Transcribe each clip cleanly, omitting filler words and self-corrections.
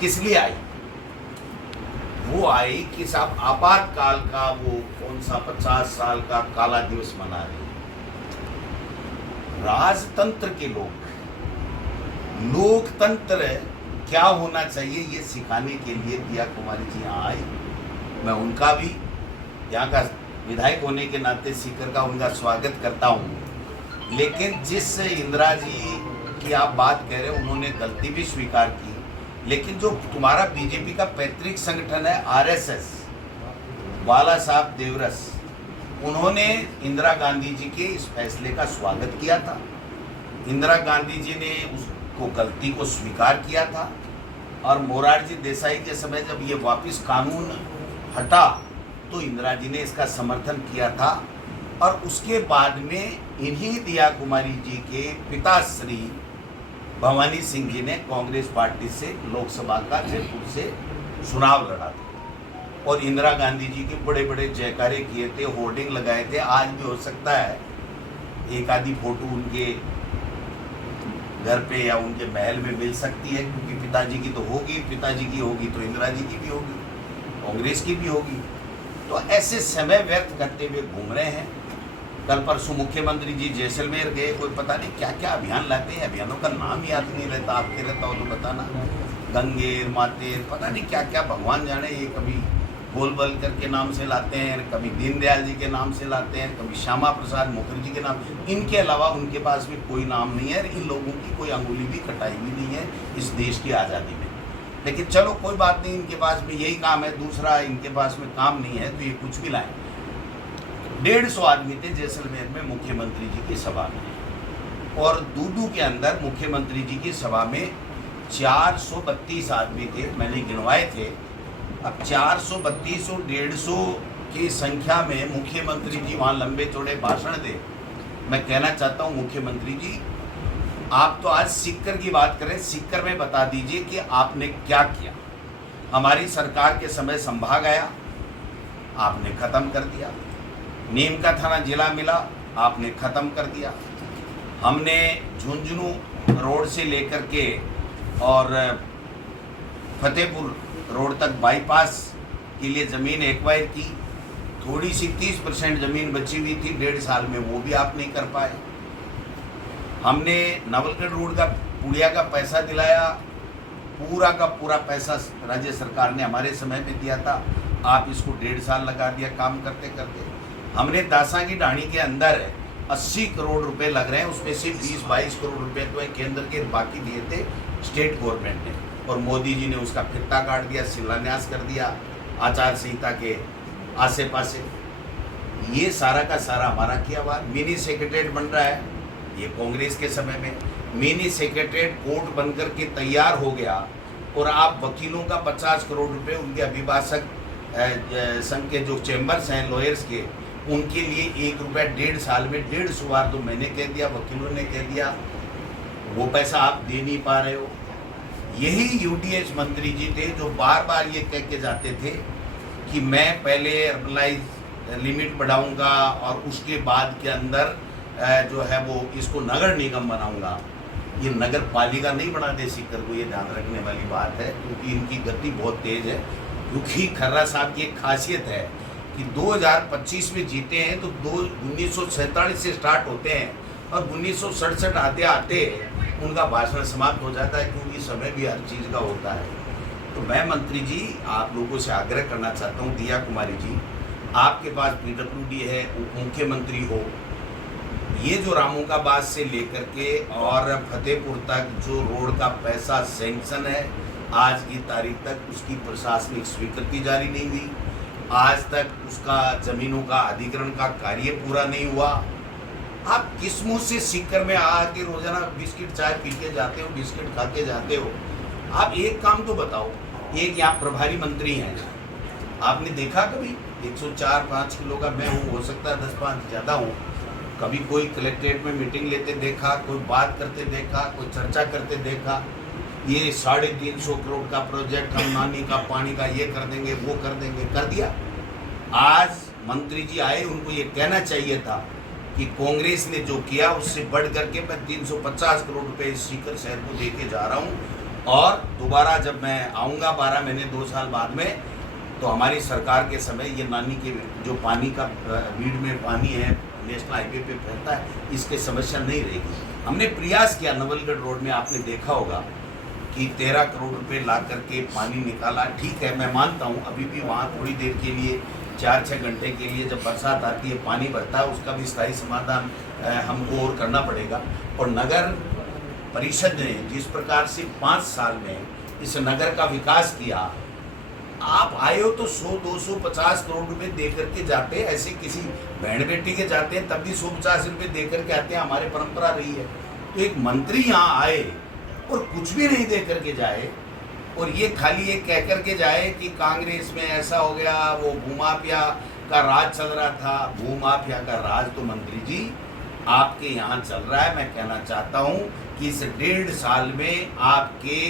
किस लिए आई? वो आई कि साहब आपातकाल का वो कौन सा 50 साल का काला दिवस मना रहे। राजतंत्र के लोग लोकतंत्र क्या होना चाहिए ये सिखाने के लिए दिया कुमारी जी यहाँ आई। मैं उनका भी यहाँ का विधायक होने के नाते सीकर का उनका स्वागत करता हूँ। लेकिन जिस इंदिरा जी की आप बात कह रहे हो उन्होंने गलती भी स्वीकार की, लेकिन जो तुम्हारा बीजेपी का पैतृक संगठन है आरएसएस, बाला साहब देवरस, उन्होंने इंदिरा गांधी जी के इस फैसले का स्वागत किया था। इंदिरा गांधी जी ने उसको गलती को स्वीकार किया था और मोरारजी देसाई के समय जब ये वापस कानून हटा तो इंदिरा जी ने इसका समर्थन किया था। और उसके बाद में इन्हीं दिया कुमारी जी के पिता श्री भवानी सिंह जी ने कांग्रेस पार्टी से लोकसभा का जयपुर से चुनाव लड़ा था और इंदिरा गांधी जी के बड़े बड़े जयकारे किए थे, होर्डिंग लगाए थे। आज भी हो सकता है एक आधी फोटो उनके घर पे या उनके महल में मिल सकती है, क्योंकि पिताजी की तो होगी, पिताजी की होगी तो इंदिरा जी की भी होगी, कांग्रेस की भी होगी। तो ऐसे समय व्यर्थ करते हुए घूम रहे हैं। कल परसों मुख्यमंत्री जी जैसलमेर गए, कोई पता नहीं क्या क्या अभियान लाते हैं, अभियानों का नाम याद नहीं रहता। आपके रहता हो तो बताना। गंगेर मातेर पता नहीं क्या क्या भगवान जाने, ये कभी गोलवलकर के नाम से लाते हैं, कभी दीनदयाल जी के नाम से लाते हैं, कभी श्यामा प्रसाद मुखर्जी के नाम। इनके अलावा उनके पास भी कोई नाम नहीं है। इन लोगों की कोई अंगुली भी कटाई भी नहीं है इस देश की आज़ादी में। लेकिन चलो कोई बात नहीं, इनके पास में यही काम है, दूसरा इनके पास में काम नहीं है तो ये कुछ भी लाएं। 150 आदमी थे जैसलमेर में मुख्यमंत्री जी की सभा में, और दूदू के अंदर मुख्यमंत्री जी की सभा में 432 आदमी थे, मैंने गिनवाए थे। अब 432 और 150 की संख्या में मुख्यमंत्री जी वहाँ लंबे चौड़े भाषण दे। मैं कहना चाहता हूँ मुख्यमंत्री जी, आप तो आज सीकर की बात करें, सीकर में बता दीजिए कि आपने क्या किया। हमारी सरकार के समय संभाग आया, आपने खत्म कर दिया। नीम का थाना जिला मिला, आपने ख़त्म कर दिया। हमने झुंझुनू रोड से लेकर के और फतेहपुर रोड तक बाईपास के लिए ज़मीन एक्वायर की। थोड़ी सी 30% ज़मीन बची हुई थी 1.5 साल में, वो भी आप नहीं कर पाए। हमने नवलगढ़ रोड का पुड़िया का पैसा दिलाया, पूरा का पूरा पैसा राज्य सरकार ने हमारे समय में दिया था। आप इसको 1.5 साल लगा दिया काम करते करते। हमने दासा की ढाणी के अंदर 80 करोड़ रुपए लग रहे हैं, उसमें से 20-22 करोड़ रुपए तो केंद्र के, बाकी दिए थे स्टेट गवर्नमेंट ने, और मोदी जी ने उसका फित्ता काट दिया, शिलान्यास कर दिया आचार संहिता के आसे पासे। ये सारा का सारा हमारा किया हुआ। मिनी सेक्रेटरीट बन रहा है, ये कांग्रेस के समय में मिनी सेक्रेटरीट कोर्ट बनकर के तैयार हो गया, और आप वकीलों का 50 करोड़ रुपए उनके अभिभाषक संघ के जो चैम्बर्स हैं लॉयर्स के, उनके लिए 1 रुपया 1.5 साल में 150 बार तो मैंने कह दिया, वकीलों ने कह दिया, वो पैसा आप दे नहीं पा रहे हो। यही यूडीएच मंत्री जी थे जो बार बार ये कह के जाते थे कि मैं पहले अर्बलाइज लिमिट बढ़ाऊंगा और उसके बाद के अंदर जो है वो इसको नगर निगम बनाऊंगा। ये नगर पालिका नहीं बना दे सीकर को, ये ध्यान रखने वाली बात है, क्योंकि इनकी गति बहुत तेज है। क्योंकि खर्रा साहब की एक खासियत है कि 2025 में जीते हैं तो 1947 से स्टार्ट होते हैं और 1967 आते आते उनका भाषण समाप्त हो जाता है, क्योंकि समय भी हर चीज़ का होता है। तो मैं मंत्री जी आप लोगों से आग्रह करना चाहता हूँ, दिया कुमारी जी, आपके पास PWD है, उप मुख्यमंत्री हो, ये जो रामोकाबाद से लेकर के और फतेहपुर तक जो रोड का पैसा सैंक्शन है, आज की तारीख तक उसकी प्रशासनिक स्वीकृति जारी नहीं हुई। आज तक उसका ज़मीनों का अधिग्रहण का कार्य पूरा नहीं हुआ। आप किस मुँह से सीकर में आके रोजाना बिस्किट चाय पी के जाते हो, बिस्किट खा के जाते हो? आप एक काम तो बताओ, एक यहाँ प्रभारी मंत्री हैं, आपने देखा कभी? 104-5 किलो का मैं हूँ, हो सकता है 10-5 ज़्यादा हूँ। कभी कोई कलेक्ट्रेट में मीटिंग लेते देखा, कोई बात करते देखा, कोई चर्चा करते देखा? ये 350 करोड़ का प्रोजेक्ट हम नानी का पानी का ये कर देंगे, वो कर देंगे, कर दिया। आज मंत्री जी आए, उनको ये कहना चाहिए था कि कांग्रेस ने जो किया उससे बढ़ करके मैं 350 करोड़ रुपए इस सीकर शहर को देके जा रहा हूँ, और दोबारा जब मैं आऊँगा 12 महीने 2 साल बाद में, तो हमारी सरकार के समय ये नानी के जो पानी का भीड़ में पानी है नेशनल हाईवे पे फैलता है, इसकी समस्या नहीं रहेगी। हमने प्रयास किया, नवलगढ़ रोड में आपने देखा होगा कि 13 करोड़ रुपए ला करके पानी निकाला। ठीक है, मैं मानता हूँ अभी भी वहाँ थोड़ी देर के लिए 4-6 घंटे के लिए जब बरसात आती है पानी भरता है, उसका भी स्थायी समाधान हमको और करना पड़ेगा। और नगर परिषद ने जिस प्रकार से 5 साल में इस नगर का विकास किया, आप आए हो तो 100-250 करोड़ रुपए दे करके जाते हैं, ऐसे किसी बहन बेटी के जाते हैं तब भी 150 रुपए दे करके आते हैं, हमारी परंपरा रही है। तो एक मंत्री यहाँ आए और कुछ भी नहीं दे करके जाए, और ये खाली ये कह करके जाए कि कांग्रेस में ऐसा हो गया, वो भूमाफिया का राज चल रहा था। भूमाफिया का राज तो मंत्री जी आपके यहाँ चल रहा है। मैं कहना चाहता हूँ कि इस 1.5 साल में आपके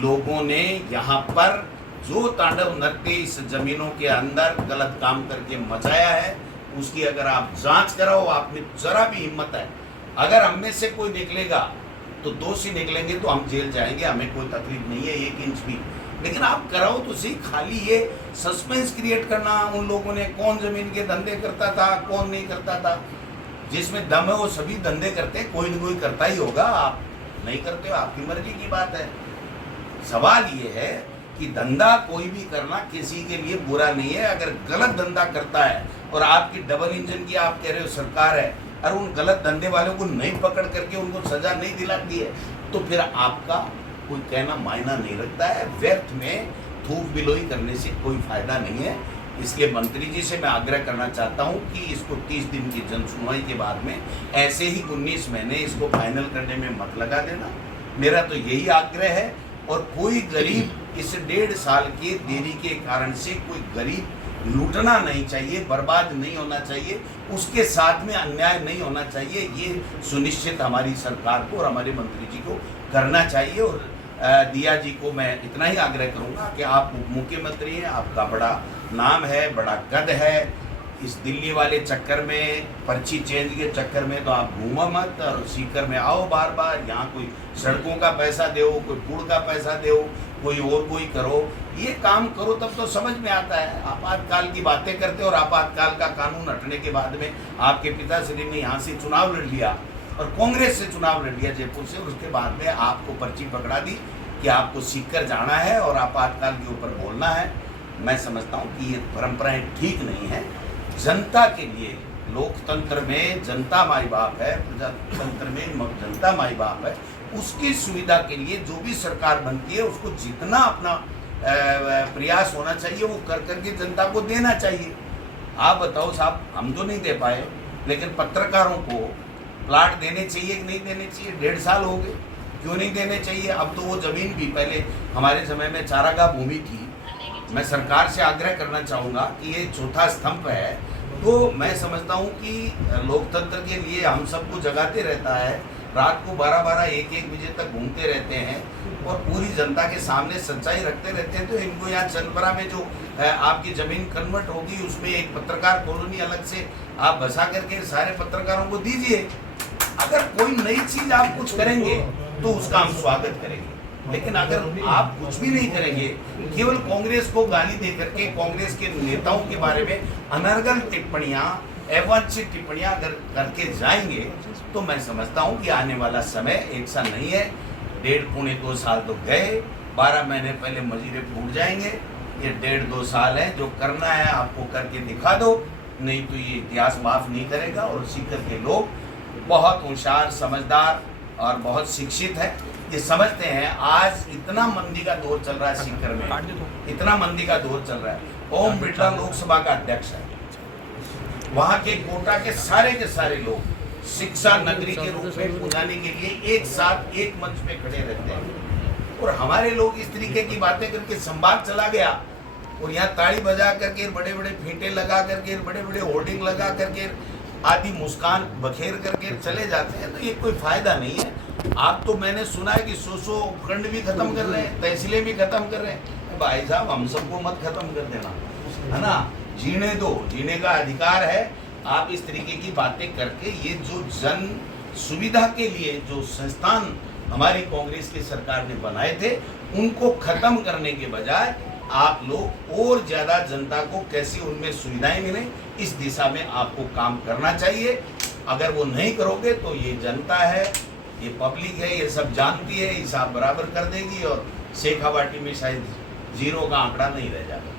लोगों ने यहाँ पर जो तांडव नृत्य इस जमीनों के अंदर गलत काम करके मचाया है, उसकी अगर आप जांच कराओ, आप में जरा भी हिम्मत है, अगर हम में से कोई निकलेगा तो दोषी निकलेंगे तो हम जेल जाएंगे, हमें कोई तकलीफ नहीं है 1 इंच भी। लेकिन आप कराओ तो सही, खाली ये सस्पेंस क्रिएट करना, उन लोगों ने कौन जमीन के धंधे करता था, कौन नहीं करता था, जिसमें दम है वो सभी धंधे करते हैं, कोई न कोई करता ही होगा। आप नहीं करते हो, आपकी मर्जी की बात है। सवाल ये है कि धंधा कोई भी करना किसी के लिए बुरा नहीं है। अगर गलत धंधा करता है और आपकी डबल इंजन की आप कह रहे हो सरकार है, और उन गलत धंधे वालों को नहीं पकड़ करके उनको सजा नहीं दिलाती है, तो फिर आपका कोई कहना मायना नहीं रखता है। व्यर्थ में थूक बिलोई करने से कोई फायदा नहीं है। इसलिए मंत्री जी से मैं आग्रह करना चाहता हूं कि इसको 30 दिन की जन सुनवाई के बाद में ऐसे ही 19 महीने इसको फाइनल करने में मत लगा देना, मेरा तो यही आग्रह है। और कोई गरीब इस 1.5 साल के देरी के कारण से कोई गरीब लूटना नहीं चाहिए, बर्बाद नहीं होना चाहिए, उसके साथ में अन्याय नहीं होना चाहिए। ये सुनिश्चित हमारी सरकार को और हमारे मंत्री जी को करना चाहिए। और दिया जी को मैं इतना ही आग्रह करूंगा कि आप मुख्यमंत्री हैं, आपका बड़ा नाम है, बड़ा कद है। इस दिल्ली वाले चक्कर में, पर्ची चेंज के चक्कर में तो आप घूमो मत, और सीकर में आओ बार बार। यहाँ कोई सड़कों का पैसा दो, कोई पुल का पैसा दो, कोई और कोई करो, ये काम करो तब तो समझ में आता है। आपातकाल की बातें करते और आपातकाल का कानून हटने के बाद में आपके पिताश्री ने यहाँ से चुनाव लड़ लिया और कांग्रेस से चुनाव लड़ लिया जयपुर से, और उसके बाद में आपको पर्ची पकड़ा दी कि आपको सीकर जाना है और आपातकाल के ऊपर बोलना है। मैं समझता हूँ कि ये परंपराएं ठीक नहीं है। जनता के लिए, लोकतंत्र में जनता माई बाप है, प्रजातंत्र में जनता माई बाप है, उसकी सुविधा के लिए जो भी सरकार बनती है उसको जितना अपना प्रयास होना चाहिए वो कर करके जनता को देना चाहिए। आप बताओ साहब, हम तो नहीं दे पाए, लेकिन पत्रकारों को प्लाट देने चाहिए कि नहीं देने चाहिए? 1.5 साल हो गए, क्यों नहीं देने चाहिए? अब तो वो ज़मीन भी, पहले हमारे समय में चारागाह भूमि थी। मैं सरकार से आग्रह करना चाहूँगा कि ये चौथा स्तंभ है, तो मैं समझता हूँ कि लोकतंत्र के लिए हम सबको जगाते रहता है, रात को 12-12, 1-1 बजे तक घूमते रहते हैं और पूरी जनता के सामने सच्चाई रखते रहते हैं। तो इनको यहाँ चंदपरा में जो आपकी ज़मीन कन्वर्ट होगी, उसमें एक पत्रकार कॉलोनी अलग से आप बसा करके सारे पत्रकारों को दीजिए। अगर कोई नई चीज़ आप कुछ करेंगे तो उसका हम स्वागत करेंगे, लेकिन अगर आप कुछ भी नहीं करेंगे, केवल कांग्रेस को गाली दे करके कांग्रेस के नेताओं के बारे में अनर्गल टिप्पणियां, अवांछित टिप्पणियां अगर करके जाएंगे, तो मैं समझता हूं कि आने वाला समय एक साल नहीं है, 1.5-2 साल तो गए, 12 महीने पहले मजीरे फूट जाएंगे। ये 1.5-2 साल है, जो करना है आपको करके दिखा दो, नहीं तो ये इतिहास माफ नहीं करेगा। और सीकर के लोग बहुत होशियार, समझदार और बहुत शिक्षित है, ये समझते हैं। आज इतना मंदी का दौर चल रहा है सीकर में, इतना मंदी का दौर चल रहा है। ओम बिरला लोकसभा का अध्यक्ष है, वहाँ के कोटा के सारे लोग शिक्षा नगरी के रूप में पुजाने के लिए एक साथ एक मंच पे खड़े रहते हैं, और हमारे लोग इस तरीके की बातें करके संवाद चला गया, और यहाँ ताली बजा करके, बड़े बड़े फीटे लगा करके, बड़े बड़े होर्डिंग लगा करके, आदि मुस्कान बखेर करके चले जाते हैं, तो ये कोई फायदा नहीं है। आप तो मैंने सुना है कि 100 उपखंड भी खत्म कर रहे हैं, तहसीलें भी खत्म कर रहे हैं। भाई साहब, हम सबको मत खत्म कर देना, है ना? जीने दो, जीने का अधिकार है। आप इस तरीके की बातें करके ये जो जन सुविधा के लिए जो संस्थान हमारी कांग्रेस की सरकार ने बनाए थे, उनको खत्म करने के बजाय आप लोग और ज्यादा जनता को कैसी उनमें सुविधाएं मिले, इस दिशा में आपको काम करना चाहिए। अगर वो नहीं करोगे तो ये जनता है, ये पब्लिक है, ये सब जानती है, हिसाब बराबर कर देगी और शेखावाटी में शायद जीरो का आंकड़ा नहीं रह जाएगा।